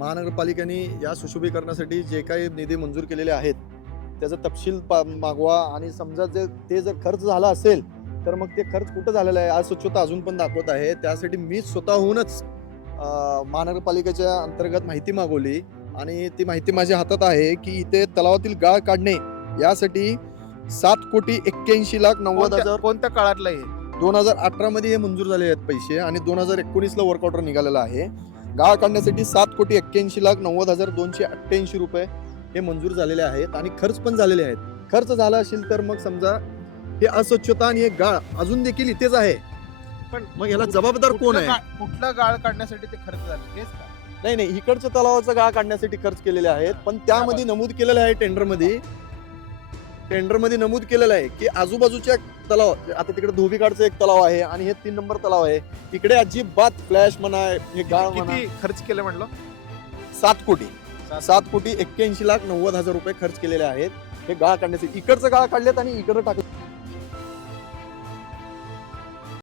महानगरपालिकेने या सुशोभीकरणासाठी जे काही निधी मंजूर केलेले आहेत त्याचा तपशील मागवा आणि समजा ते जर खर्च झाला असेल तर मग ते खर्च कुठं झालेला आहे आज स्वच्छता अजून पण दाखवत आहे. त्यासाठी मी स्वतःहूनच महानगरपालिकेच्या अंतर्गत माहिती मागवली आणि ती माहिती माझ्या हातात आहे की इथे तलावातील गाळ काढणे यासाठी 7,81,90,000 कोणत्या काळातलं आहे? 2018 मध्ये हे मंजूर झाले आहेत पैसे आणि 2019ला वर्क ऑर्डर निघालेला आहे. गाळ काढण्यासाठी 7,81,90,288 रुपये हे मंजूर झालेले आहेत आणि खर्च पण झालेले आहेत. खर्च झाला असेल तर मग समजा हे अस्वच्छता आणि हे गाळ अजून देखील इथेच आहे, पण मग ह्याला जबाबदार कोण आहे? कुठला गाळ काढण्यासाठी ते खर्च झाले तेच का? नाही, इकडच्या तलावाचा गाळ काढण्यासाठी खर्च केलेले आहेत, पण त्यामध्ये नमूद केलेलं आहे टेंडरमध्ये नमूद केलेलं आहे की आजूबाजूच्या तलाव, आता तिकडे धोबीघाटचं एक तलाव आहे आणि हे 3 नंबर तलाव आहे, इकडे अजिबात फ्लॅश म्हणा हे गाळ म्हणा. किती खर्च केलं म्हणलं? 7,81,90,000 रुपये खर्च केलेले आहेत हे गाळ काढण्यासाठी. इकडचं गाळ काढलेत आणि इकडं टाकलं.